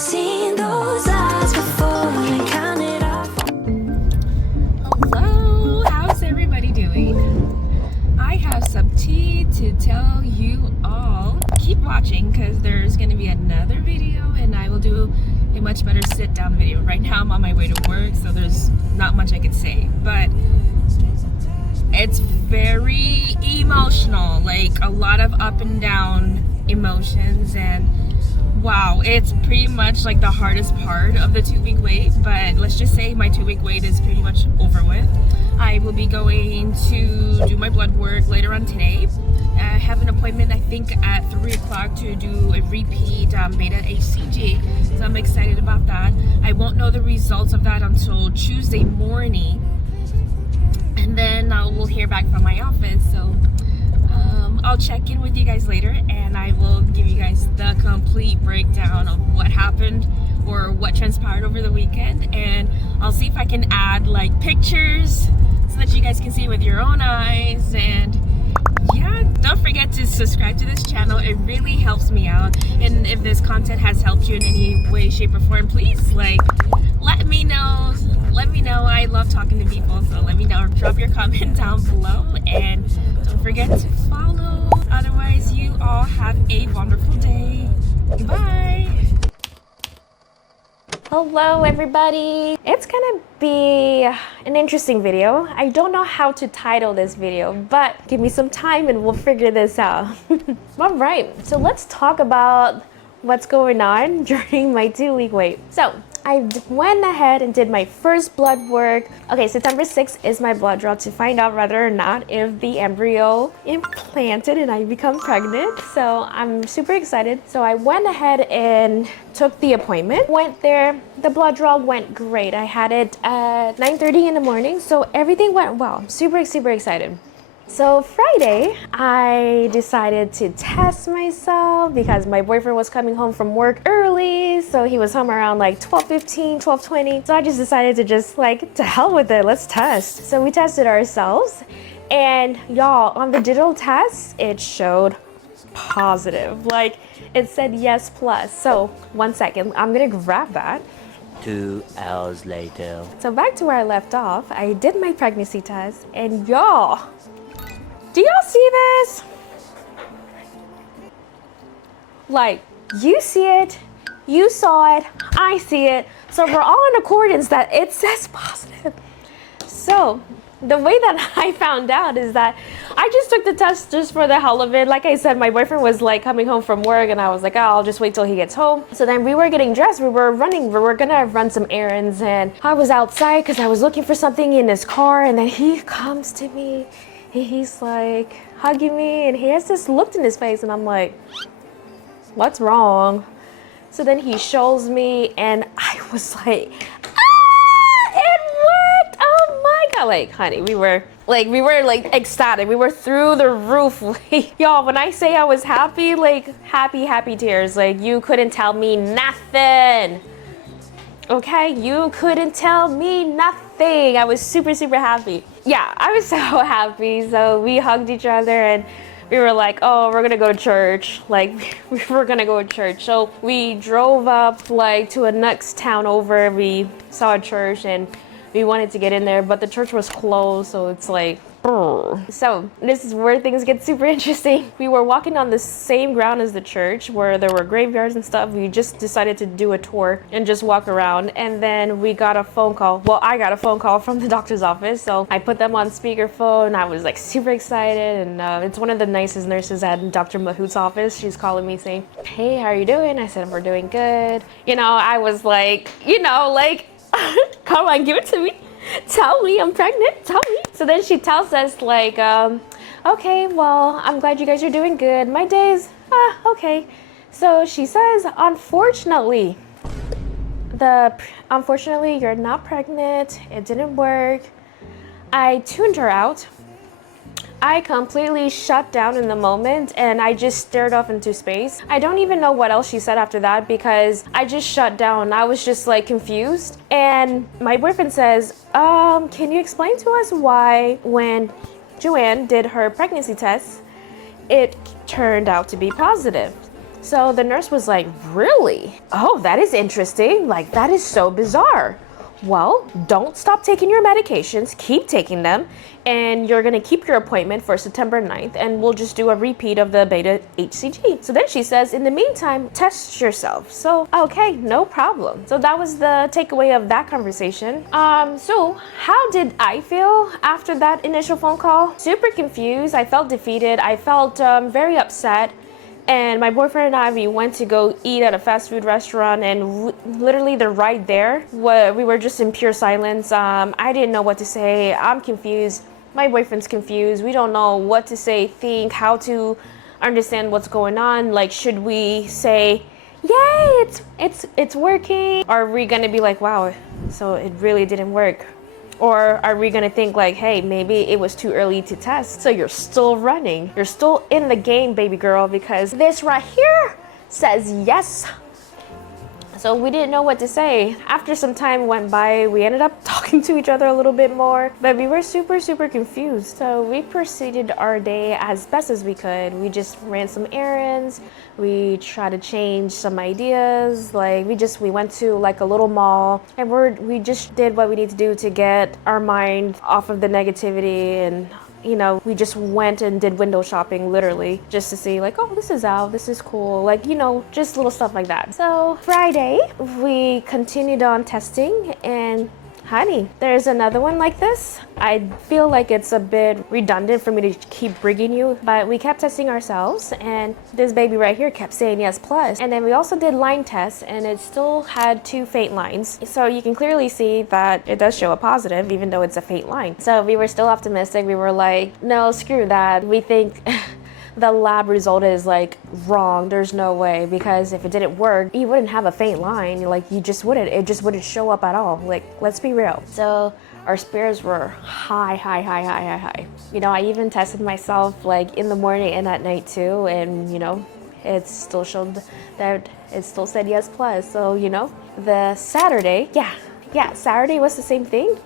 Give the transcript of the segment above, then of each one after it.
seen those eyes before and counted off. Hello, how's everybody doing? I have some tea to tell you all. Keep watching because there's going to be another video and I will do a much better sit down video. Right now I'm on my way to work, so there's not much I could say, but it's very emotional, like a lot of up and down emotions, and wow, it's pretty much like the hardest part of the 2-week wait. But let's just say my 2-week wait is pretty much over with. I will be going to do my blood work later on today. I have an appointment, I think, at 3 o'clock to do a repeat beta HCG, so I'm excited about that. I won't know the results of that until Tuesday morning, and then we'll hear back from my office. So I'll check in with you guys later and I will give you guys the complete breakdown of what happened or what transpired over the weekend, and I'll see if I can add like pictures so that you guys can see with your own eyes. And yeah, don't forget to subscribe to this channel, it really helps me out. And if this content has helped you in any way, shape, or form, please let me know. I love talking to people, so let me know. Drop your comment down below and don't forget to follow. Otherwise, you all have a wonderful day. Goodbye. Hello everybody. It's gonna be an interesting video. I don't know how to title this video, but give me some time and we'll figure this out. All right, so let's talk about what's going on during my 2-week wait. So I went ahead and did my first blood work. Okay, September 6th is my blood draw to find out whether or not if the embryo implanted and I become pregnant. So I'm super excited. So I went ahead and took the appointment. Went there, the blood draw went great. I had it at 9:30 in the morning, so everything went well. Super excited. So Friday, I decided to test myself because my boyfriend was coming home from work early. So he was home around like 12:15, 12:20. So I just decided to to hell with it, let's test. So we tested ourselves, and y'all, on the digital test, it showed positive. Like it said yes plus. So 1 second, I'm gonna grab that. 2 hours later. So back to where I left off, I did my pregnancy test, and y'all, do y'all see this? Like, you see it, you saw it, I see it. So we're all in accordance that it says positive. So the way that I found out is that I just took the test just for the hell of it. Like I said, my boyfriend was like coming home from work and I was like, oh, I'll just wait till he gets home. So then we were getting dressed, we were gonna run some errands, and I was outside because I was looking for something in his car, and then he comes to me. He's like hugging me and he has this look in his face, and I'm like, what's wrong? So then he shows me and I was like, it worked! Oh my god! Like, honey, we were ecstatic. We were through the roof. Y'all, when I say I was happy, like happy tears, like you couldn't tell me nothing. Okay, you couldn't tell me nothing. I was super happy. Yeah, I was so happy. So we hugged each other and we were like, oh, we're gonna go to church. Like, we were gonna go to church. So we drove up like to a next town over. We saw a church and we wanted to get in there, but the church was closed. So it's like, so this is where things get super interesting. We were walking on the same ground as the church where there were graveyards and stuff. We just decided to do a tour and just walk around, and then we got a phone call. Well, I got a phone call from the doctor's office, so I put them on speakerphone. I was like super excited, and it's one of the nicest nurses at Dr. Mahout's office. She's calling me saying, hey, how are you doing? I said, we're doing good. You know, I was like, come on, give it to me. Tell me I'm pregnant, tell me. So then she tells us like, okay, well, I'm glad you guys are doing good. My days, okay. So she says, unfortunately, you're not pregnant. It didn't work. I tuned her out. I completely shut down in the moment and I just stared off into space. I don't even know what else she said after that because I just shut down. I was just like confused. And my boyfriend says, can you explain to us why when Joanne did her pregnancy test, it turned out to be positive? So the nurse was like, really? Oh, that is interesting. Like, that is so bizarre. Well, don't stop taking your medications, keep taking them, and you're gonna keep your appointment for September 9th, and we'll just do a repeat of the beta HCG. So then she says, in the meantime, test yourself. So, okay, no problem. So that was the takeaway of that conversation. So how did I feel after that initial phone call? Super confused, I felt defeated, I felt very upset. And my boyfriend and I, we went to go eat at a fast food restaurant, and literally the ride there, we were just in pure silence. I didn't know what to say. I'm confused. My boyfriend's confused. We don't know what to say, think, how to understand what's going on. Like, should we say, yay, it's working? Or are we gonna be like, wow, so it really didn't work? Or are we gonna think like, hey, maybe it was too early to test, so you're still running. You're still in the game, baby girl, because this right here says yes. So we didn't know what to say. After some time went by, we ended up talking to each other a little bit more, but we were super confused. So we proceeded our day as best as we could. We just ran some errands. We tried to change some ideas. Like we went to like a little mall, and we just did what we need to do to get our mind off of the negativity. And you know, we just went and did window shopping, literally, just to see like, oh, this is out, this is cool, like, you know, just little stuff like that. So Friday, we continued on testing, and honey, there's another one like this. I feel like it's a bit redundant for me to keep bringing you, but we kept testing ourselves, and this baby right here kept saying yes plus. And then we also did line tests, and it still had 2 faint lines. So you can clearly see that it does show a positive, even though it's a faint line. So we were still optimistic. We were like, no, screw that. We think the lab result is like wrong. There's no way, because if it didn't work, you wouldn't have a faint line. Like, you just wouldn't. It just wouldn't show up at all. Like, let's be real. So our spirits were high. You know, I even tested myself like in the morning and at night too, and you know, it still showed that it still said yes plus. So you know, the Saturday, Saturday was the same thing.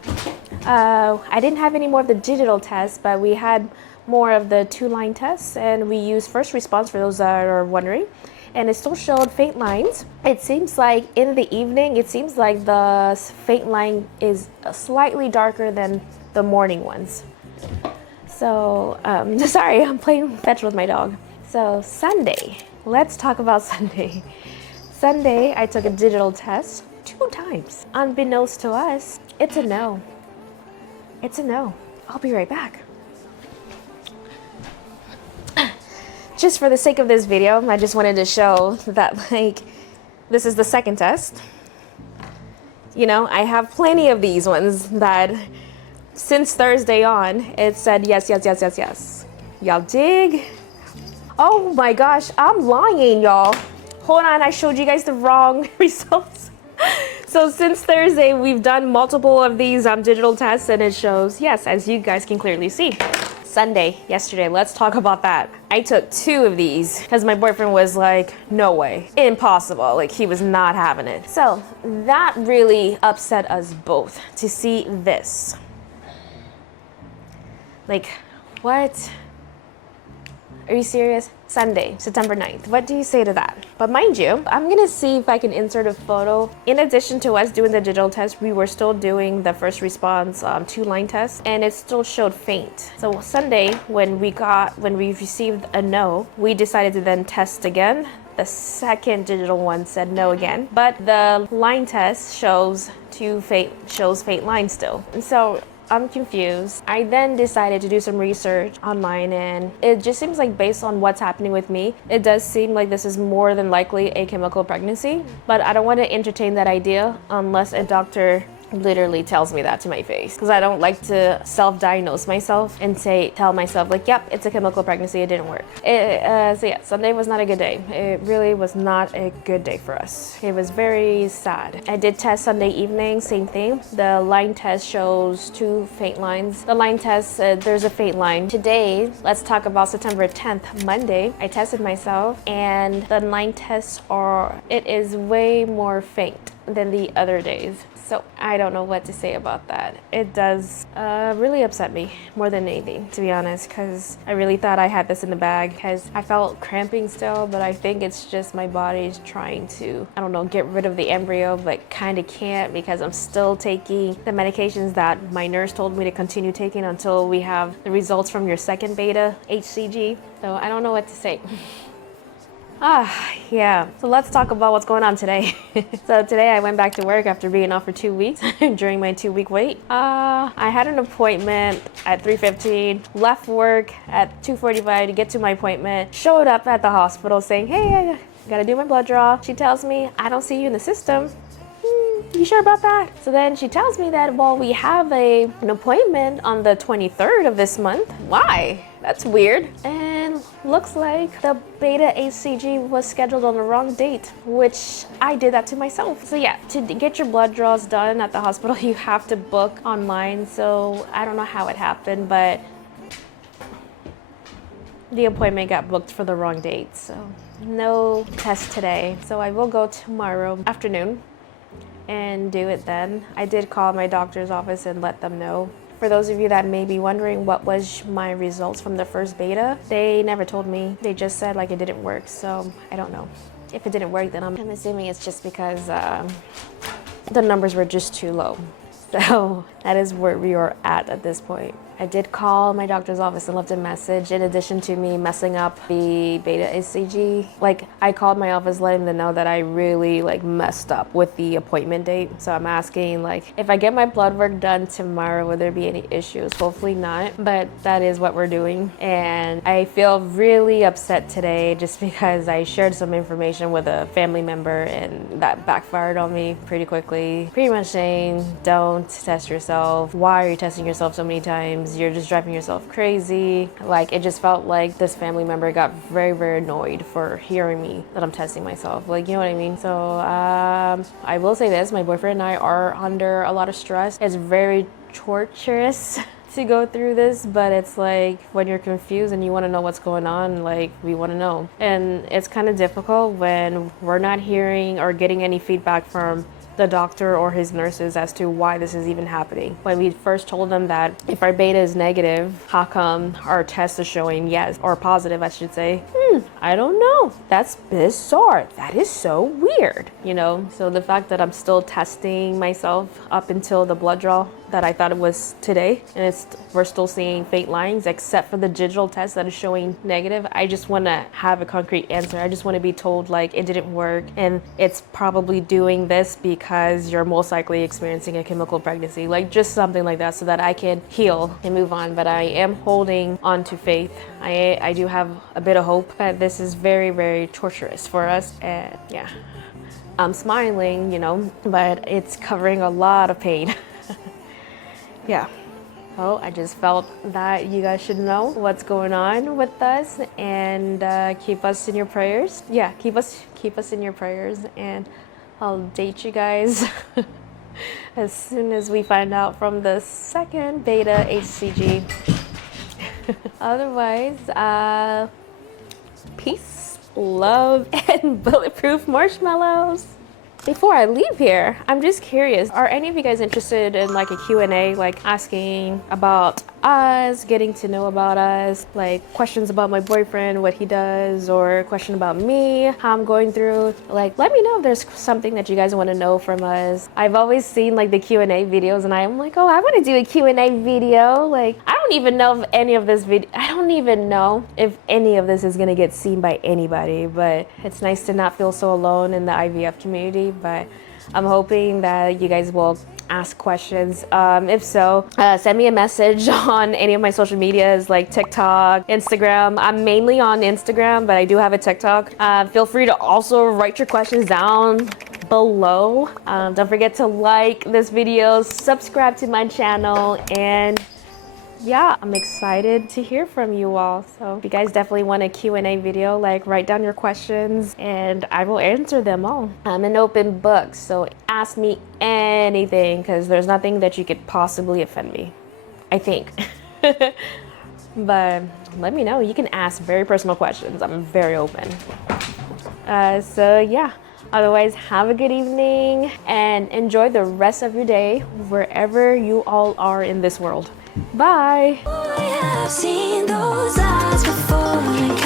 I didn't have any more of the digital tests, but we had more of the 2-line tests, and we used first response for those that are wondering, and it still showed faint lines. It seems like in the evening, it seems like the faint line is slightly darker than the morning ones. So, sorry, I'm playing fetch with my dog. So Sunday, let's talk about Sunday. Sunday, I took a digital test 2 times. Unbeknownst to us, it's a no. It's a no. I'll be right back. Just for the sake of this video, I just wanted to show that like this is the second test. You know, I have plenty of these ones that since Thursday on, it said yes. Y'all dig? Oh my gosh, I'm lying, y'all. Hold on, I showed you guys the wrong results. So since Thursday, we've done multiple of these digital tests, and it shows yes, as you guys can clearly see. Sunday, yesterday, let's talk about that. I took 2 of these because my boyfriend was like, no way, impossible. Like, he was not having it. So that really upset us both to see this. Like, what? Are you serious? Sunday, September 9th. What do you say to that? But mind you, I'm gonna see if I can insert a photo. In addition to us doing the digital test, we were still doing the first response 2-line test, and it still showed faint. So Sunday, when we received a no, we decided to then test again. The second digital one said no again, but the line test shows faint lines still. And so I'm confused. I then decided to do some research online, and it just seems like, based on what's happening with me, it does seem like this is more than likely a chemical pregnancy, but I don't want to entertain that idea unless a doctor literally tells me that to my face, because I don't like to self-diagnose myself and tell myself like, yep, it's a chemical pregnancy, it didn't work. So yeah, Sunday was not a good day. It really was not a good day for us. It was very sad. I did test Sunday evening, same thing. The line test shows 2 faint lines. The line test, there's a faint line. Today, let's talk about September 10th, Monday. I tested myself, and the line tests it is way more faint. than the other days. So I don't know what to say about that. It does really upset me more than anything, to be honest, because I really thought I had this in the bag, because I felt cramping still, but I think it's just my body's trying to, I don't know, get rid of the embryo, but kind of can't, because I'm still taking the medications that my nurse told me to continue taking until we have the results from your second beta HCG. So I don't know what to say. Yeah. So let's talk about what's going on today. So today I went back to work after being off for 2 weeks during my 2-week wait. I had an appointment at 3:15, left work at 2:45 to get to my appointment, showed up at the hospital saying, hey, I gotta do my blood draw. She tells me, I don't see you in the system. You sure about that? So then she tells me that, well, we have an appointment on the 23rd of this month. Why? That's weird. And looks like the beta HCG was scheduled on the wrong date, which I did that to myself. So yeah, to get your blood draws done at the hospital, you have to book online. So I don't know how it happened, but the appointment got booked for the wrong date. So no test today. So I will go tomorrow afternoon and do it then. I did call my doctor's office and let them know. For those of you that may be wondering what was my results from the first beta, they never told me. They just said like it didn't work, so I don't know. If it didn't work, then I'm assuming it's just because the numbers were just too low. So that is where we are at this point. I did call my doctor's office and left a message. In addition to me messing up the beta HCG, like I called my office letting them know that I really like messed up with the appointment date. So I'm asking like, if I get my blood work done tomorrow, will there be any issues? Hopefully not, but that is what we're doing. And I feel really upset today just because I shared some information with a family member and that backfired on me pretty quickly. Pretty much saying, don't test yourself. Why are you testing yourself so many times? You're just driving yourself crazy. Like, it just felt like this family member got very, very annoyed for hearing me that I'm testing myself. Like, you know what I mean? So I will say this, my boyfriend and I are under a lot of stress. It's very torturous to go through this, but it's like when you're confused and you want to know what's going on, like we want to know. And it's kind of difficult when we're not hearing or getting any feedback from the doctor or his nurses as to why this is even happening. When we first told them that if our beta is negative, how come our test is showing yes, or positive I should say? I don't know. That's bizarre. That is so weird, you know? So the fact that I'm still testing myself up until the blood draw that I thought it was today, and we're still seeing faint lines except for the digital test that is showing negative. I just want to have a concrete answer. I just want to be told like it didn't work and it's probably doing this because you're most likely experiencing a chemical pregnancy, like just something like that, so that I can heal and move on. But I am holding on to faith. I do have a bit of hope, but this is very, very torturous for us. And yeah, I'm smiling, you know, but it's covering a lot of pain. Yeah. Well, I just felt that you guys should know what's going on with us and keep us in your prayers. Yeah, keep us in your prayers, and I'll date you guys as soon as we find out from the second beta HCG. Otherwise, peace, love, and bulletproof marshmallows. Before I leave here, I'm just curious, are any of you guys interested in like a Q&A, like asking about us, getting to know about us, like questions about my boyfriend, what he does, or a question about me, how I'm going through? Like, let me know if there's something that you guys want to know from us. I've always seen like the Q&A videos and I'm like, oh, I want to do a Q&A video. Like, I don't even know if any of this is going to get seen by anybody, but it's nice to not feel so alone in the IVF community. But I'm hoping that you guys will ask questions. If so, send me a message on any of my social medias like TikTok, Instagram. I'm mainly on Instagram, but I do have a TikTok. Feel free to also write your questions down below. Don't forget to like this video, subscribe to my channel, and yeah, I'm excited to hear from you all. So if you guys definitely want a Q&A video, like write down your questions and I will answer them all. I'm an open book, so ask me anything because there's nothing that you could possibly offend me, I think. But let me know. You can ask very personal questions. I'm very open. So yeah, Otherwise, have a good evening and enjoy the rest of your day wherever you all are in this world. Bye. I have seen those eyes before and